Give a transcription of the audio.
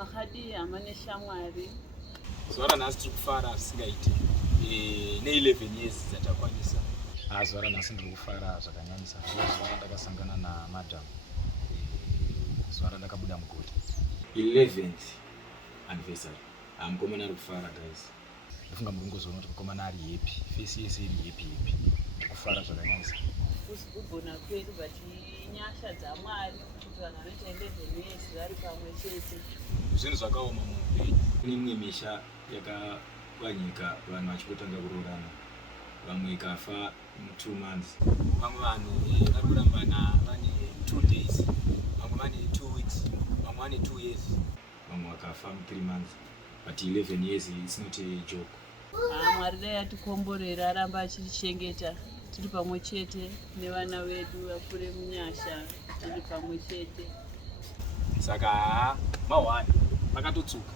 Makadi amane shamwari. Zuara nhasi tiri kufara zvisingaiti ne11 years dzatakwanisa. Zuara nhasi ndiri kufara zvakanyanyisa. Zuara ndakasangana namadam. Zuara ndakabuda muguta. 11th anniversary. Mukomana ari kufara guys. Ndofunga muri kungozoona kuti mukomana ari happy. Face yese iri happy. Kufara zvakanyanyisa. Kugona kwedu nyasha dzaMwari kuti vanhu vanoita 11 years vari pamwe chete. Zvinhu zvakaoma muupenyu. Kune imwe misha yakapwanyika vanhu vachitotanga kuroorana. Vamwe ikafa 2 months. Vamwe vanhu vari kurambana vane 2 days. Vamwe vane 2 weeks. Vamwe vane 2 years. Vamwe vakafa 3 months. But 11 years is not a joke. Mwari dai atikomborera aramba achitichengeta tiri pamwe chete nevana vedu vakure munyasha tiri pamwe chete. Saka mawani pakatotsuka.